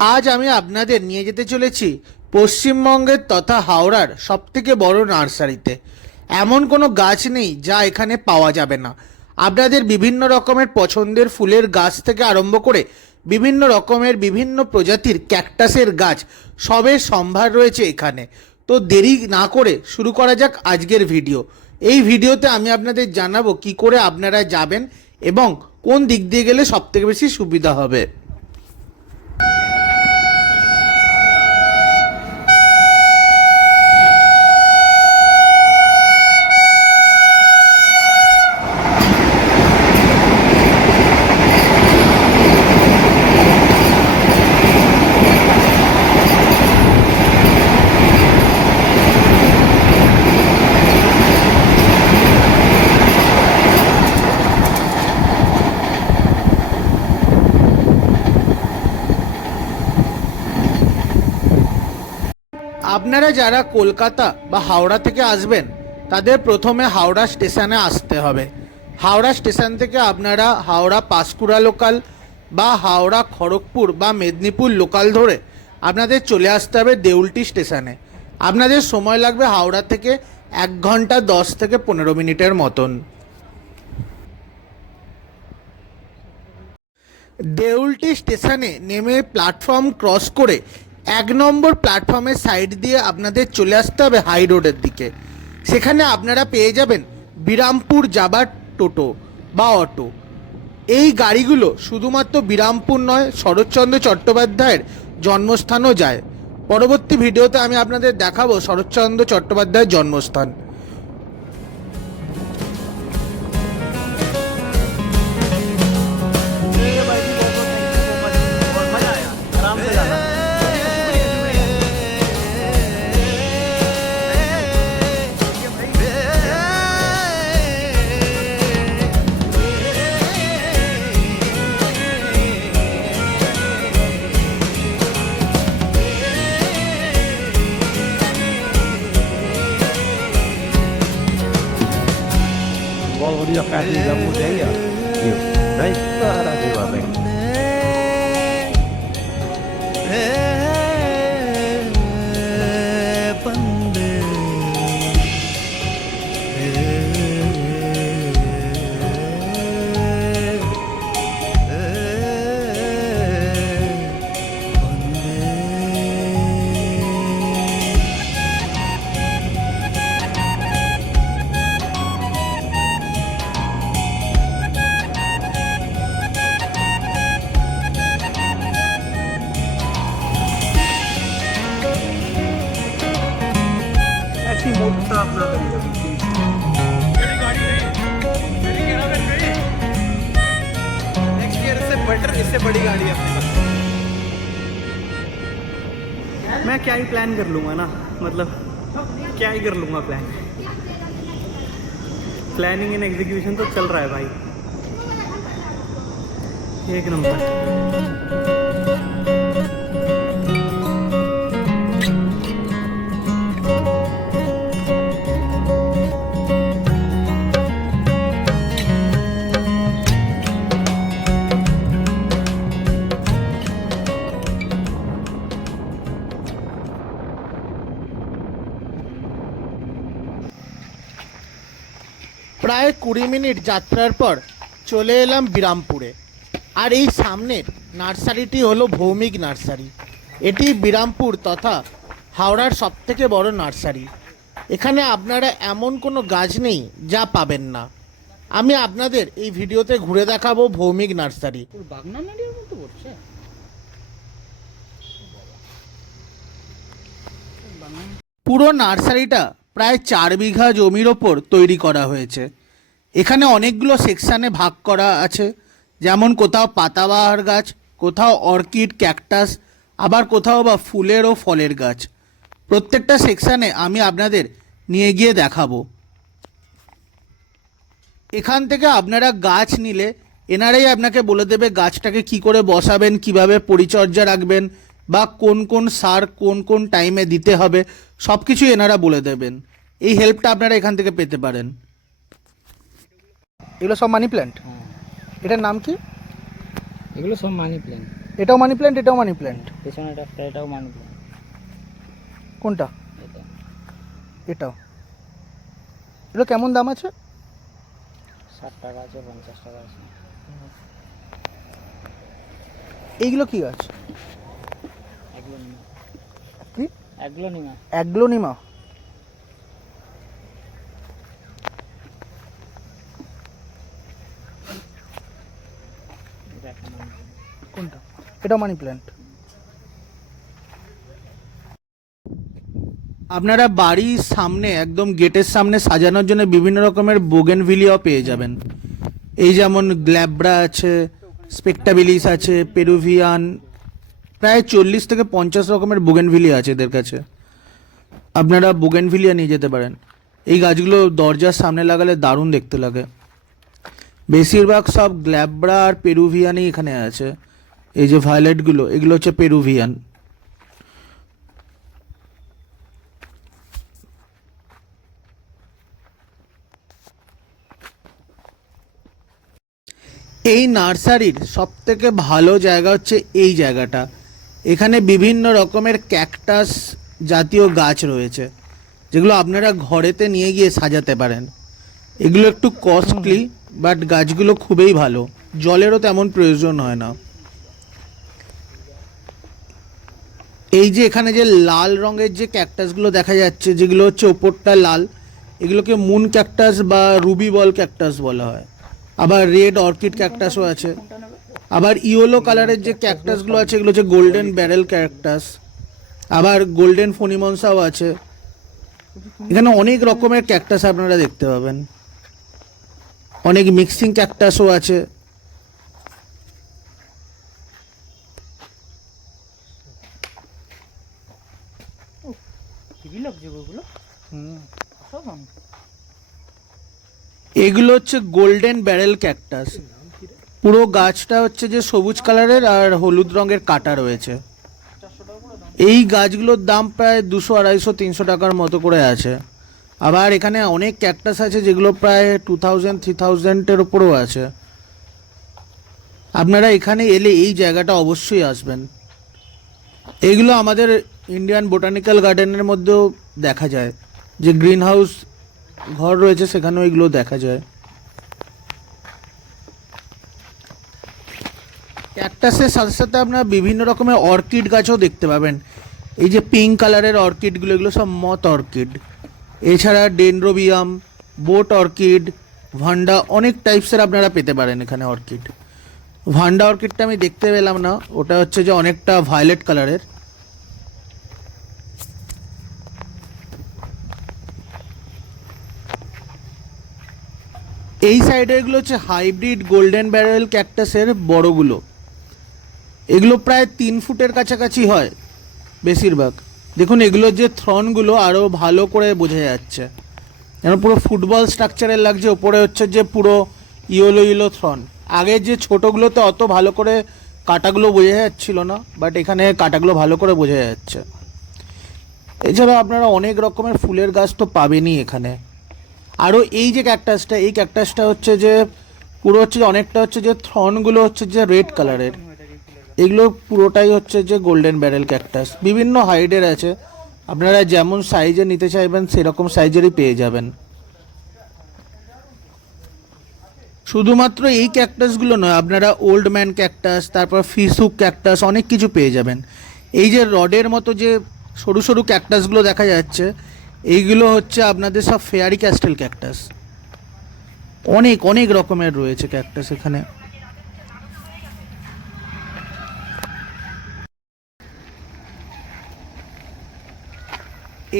আজ আমি আপনাদের নিয়ে যেতে চলেছি পশ্চিমবঙ্গের তথা হাওড়ার সবথেকে বড় নার্সারিতে। এমন কোনো গাছ নেই যা এখানে পাওয়া যাবে না। আপনাদের বিভিন্ন রকমের পছন্দের ফুলের গাছ থেকে আরম্ভ করে বিভিন্ন রকমের বিভিন্ন প্রজাতির ক্যাকটাসের গাছ সবের সম্ভার রয়েছে এখানে। তো দেরি না করে শুরু করা যাক আজকের ভিডিও। এই ভিডিওতে আমি আপনাদের জানাব কি করে আপনারা যাবেন এবং কোন দিক দিয়ে গেলে সবথেকে বেশি সুবিধা হবে। আপনারা যারা কলকাতা বা হাওড়া থেকে আসবেন, তাদের প্রথমে হাওড়া স্টেশনে আসতে হবে। হাওড়া স্টেশন থেকে আপনারা হাওড়া পাঁশকুড়া লোকাল বা হাওড়া খড়গপুর বা মেদিনীপুর লোকাল ধরে আপনাদের চলে আসতে হবে দেউলটি স্টেশনে। আপনাদের সময় লাগবে হাওড়া থেকে এক ঘণ্টা দশ থেকে পনেরো মিনিটের মতন। দেউলটি স্টেশনে নেমে প্ল্যাটফর্ম ক্রস করে এক নম্বর প্ল্যাটফর্মের সাইড দিয়ে আপনাদের চলে আসতে হবে হাই রোডের দিকে। সেখানে আপনারা পেয়ে যাবেন বিরামপুর যাবার টোটো বা অটো। এই গাড়িগুলো শুধুমাত্র বিরামপুর নয়, শরৎচন্দ্র চট্টোপাধ্যায়ের জন্মস্থানও যায়। পরবর্তী ভিডিওতে আমি আপনাদের দেখাবো শরৎচন্দ্র চট্টোপাধ্যায়ের জন্মস্থান। 우리 작가님 너무 대요. 네. 나이스. 알아서 와, 백. बेटर इससे बड़ी गाड़ी है अपने मैं क्या ही प्लान कर लूँगा ना? मतलब क्या ही कर लूँगा प्लान प्लानिंग एंड एग्जीक्यूशन तो चल रहा है भाई। एक नंबर। প্রায় কুড়ি মিনিট যাত্রার পর চলে এলাম বিরামপুরে। আর এই সামনের নার্সারিটি হলো ভৌমিক নার্সারি। এটি বিরামপুর তথা হাওড়ার সবথেকে বড় নার্সারি। এখানে আপনারা এমন কোনো গাছ নেই যা পাবেন না। আমি আপনাদের এই ভিডিওতে ঘুরে দেখাবো ভৌমিক নার্সারি। পুরো নার্সারিটা প্রায় চার বিঘা জমির ওপর তৈরি করা হয়েছে। এখানে অনেকগুলো সেকশানে ভাগ করা আছে। যেমন কোথাও পাতাবাহার গাছ, কোথাও অর্কিড ক্যাকটাস আবার কোথাও বা ফুলের ও ফলের গাছ। প্রত্যেকটা সেকশানে আমি আপনাদের নিয়ে গিয়ে দেখাবো। এখান থেকে আপনারা গাছ নিলে এনারাই আপনাকে বলে দেবে গাছটাকে কি করে বসাবেন, কীভাবে পরিচর্যা রাখবেন, বা কোন কোন সার কোন কোন টাইমে দিতে হবে সব কিছু এনারা বলে দেবেন। এই হেল্পটা আপনারা এখান থেকে পেতে পারেন। এগুলো সব মানি প্ল্যান্ট এটার নাম কি? এগুলো সব মানি প্ল্যান্ট এটাও মানি প্ল্যান্ট এটাও মানি প্ল্যান্ট পেছনে একটা এটাও মানি প্ল্যান্ট কোনটা? এটা। এটাও। এগুলো কেমন দাম আছে? ষাট টাকা আছে পঞ্চাশ টাকা আছে। এইগুলো কি গাছ? এগুলো নিমা কি? এগুলো নিমা অ্যাগ্লোনিমা এটা একটা মানি এটাও মানি প্ল্যান্ট আপনারা বাড়ির সামনে, একদম গেটের সামনে সাজানোর জন্য বিভিন্ন রকমের বোগেনভিলিয়াও পেয়ে যাবেন। এই যেমন গ্ল্যাব্রা আছে স্পেকটাবিলিস আছে পেরুভিয়ান প্রায় চল্লিশ থেকে পঞ্চাশ রকমের বোগেনভিলিয়া আছে এদের কাছে। আপনারা বোগেনভিলিয়া নিয়ে যেতে পারেন। এই গাছগুলো দরজার সামনে লাগালে দারুণ দেখতে লাগে। বেশিরভাগ সব গ্ল্যাব্রা আর পেরুভিয়ানই এখানে আছে। এই যে ভায়োলেটগুলো এগুলো হচ্ছে পেরুভিয়ান এই নার্সারির সব থেকে ভালো জায়গা হচ্ছে এই জায়গাটা। এখানে বিভিন্ন রকমের ক্যাকটাস জাতীয় গাছ রয়েছে, যেগুলো আপনারা ঘরেতে নিয়ে গিয়ে সাজাতে পারেন। এগুলো একটু কস্টলি বাট গাছগুলো খুবই ভালো। জলেরও তেমন প্রয়োজন হয় না। এই যে এখানে যে লাল রঙের যে ক্যাকটাসগুলো দেখা যাচ্ছে, যেগুলো হচ্ছে ওপরটা লাল, এগুলোকে মুন ক্যাকটাস বা রুবি বল ক্যাকটাস বলা হয়। আবার রেড অর্কিড ক্যাকটাসও আছে। আবার ইয়েলো কালারের যে ক্যাকটাসগুলো আছে, এগুলো হচ্ছে গোল্ডেন ব্যারেল ক্যাকটাস আবার গোল্ডেন ফনিমনসাও আছে। এখানে অনেক রকমের ক্যাকটাস আপনারা দেখতে পাবেন। অনেক মিক্সিং ক্যাকটাসও আছে। এগুলো হচ্ছে গোল্ডেন ব্যারেল ক্যাকটাস। পুরো গাছটা হচ্ছে যে সবুজ কালারের আর হলুদ রঙের কাটা রয়েছে। এই গাছগুলোর দাম প্রায় দুশো আড়াইশো তিনশো টাকার মতো করে আছে। আবার এখানে অনেক ক্যাকটাস আছে যেগুলো প্রায় টু থাউজেন্ড থ্রি থাউজেন্ডের ওপরও আছে। আপনারা এখানে এলে এই জায়গাটা অবশ্যই আসবেন। এইগুলো আমাদের ইন্ডিয়ান বোটানিক্যাল গার্ডেনের মধ্যেও দেখা যায়। যে গ্রিন হাউস ঘর রয়েছে, সেখানেও এগুলো দেখা যায়। ক্যাকটাসের সাথে সাথে আপনারা বিভিন্ন রকমের অর্কিড গাছও দেখতে পাবেন। এই যে পিঙ্ক কালারের অর্কিডগুলো এগুলো সব মত অর্কিড এছাড়া ডেনড্রোবিয়াম বোট অর্কিড ভান্ডা অনেক টাইপসের আপনারা পেতে পারেন এখানে অর্কিড ভান্ডা অর্কিডটা আমি দেখতে পেলাম না, ওটা হচ্ছে যে অনেকটা ভায়োলেট কালারের এই সাইডেরগুলো হচ্ছে হাইব্রিড গোল্ডেন ব্যারেল ক্যাকটাসের বড়গুলো। এগুলো প্রায় তিন ফুটের কাছাকাছি হয় বেশিরভাগ। দেখুন, এগুলোর যে থ্রনগুলো আরও ভালো করে বোঝা যাচ্ছে। যেন পুরো ফুটবল স্ট্রাকচারের লাগছে, ওপরে হচ্ছে যে পুরো ইয়েলো ইয়েলো থ্রন। আগে যে ছোটোগুলোতে অত ভালো করে কাটাগুলো বোঝা যাচ্ছিল না, বাট এখানে কাটাগুলো ভালো করে বোঝা যাচ্ছে। এছাড়া আপনারা অনেক রকমের ফুলের গাছ তো পাবেনই এখানে। আরও এই যে ক্যাকটাসটা এই ক্যাকটাসটা হচ্ছে যে, পুরো হচ্ছে অনেকটা হচ্ছে যে থ্রনগুলো হচ্ছে যে রেড কালারের এগুলো পুরোটাই হচ্ছে যে গোল্ডেন ব্যারেল ক্যাকটাস বিভিন্ন হাইডের আছে। আপনারা যেমন সাইজে নিতে চাইবেন, সেরকম সাইজেরই পেয়ে যাবেন। শুধুমাত্র এই ক্যাকটাসগুলো নয়, আপনারা ওল্ড ম্যান ক্যাকটাস তারপর ফিসুক ক্যাকটাস অনেক কিছু পেয়ে যাবেন। এই যে রডের মতো যে সরু সরু ক্যাকটাসগুলো দেখা যাচ্ছে এইগুলো হচ্ছে আপনাদের সব ফেয়ারি ক্যাস্টেল ক্যাকটাস অনেক অনেক রকমের রয়েছে ক্যাকটাস এখানে।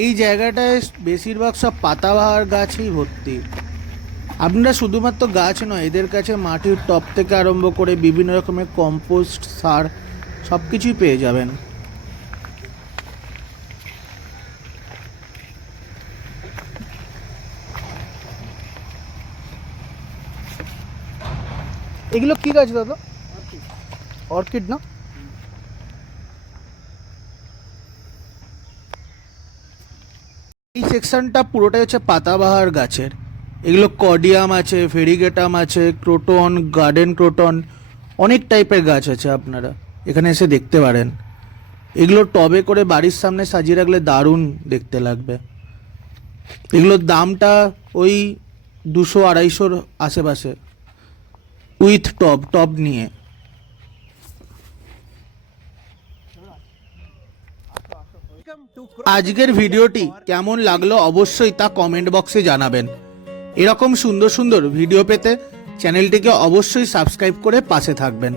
এই জায়গাটায় বেশিরভাগ সব পাতাবাহার গাছই ভর্তি। আপনারা শুধুমাত্র গাছ নয়, এদের কাছে মাটির টপ থেকে আরম্ভ করে বিভিন্ন রকমের কম্পোস্ট সার সব কিছুই পেয়ে যাবেন। এগুলো কি গাছ দাদা? অর্কিড না? এই সেকশনটা পুরোটাই হচ্ছে পাতাবাহার গাছের। এগুলো কডিয়াম আছে, ফেরিগেটাম আছে, ক্রোটন, গার্ডেন ক্রোটন, অনেক টাইপের গাছ আছে আপনারা এখানে এসে দেখতে পারেন। এগুলো টবে করে বাড়ির সামনে সাজিয়ে রাখলে দারুণ দেখতে লাগবে। এগুলোর দামটা ওই দুশো আড়াইশোর আশেপাশে। উইথ টপ টপ নিয়ে। আজকের ভিডিওটি কেমন লাগল অবশ্যই তা কমেন্ট বক্সে জানাবেন। এরকম সুন্দর সুন্দর ভিডিও পেতে চ্যানেলটিকে অবশ্যই সাবস্ক্রাইব করে পাশে থাকবেন।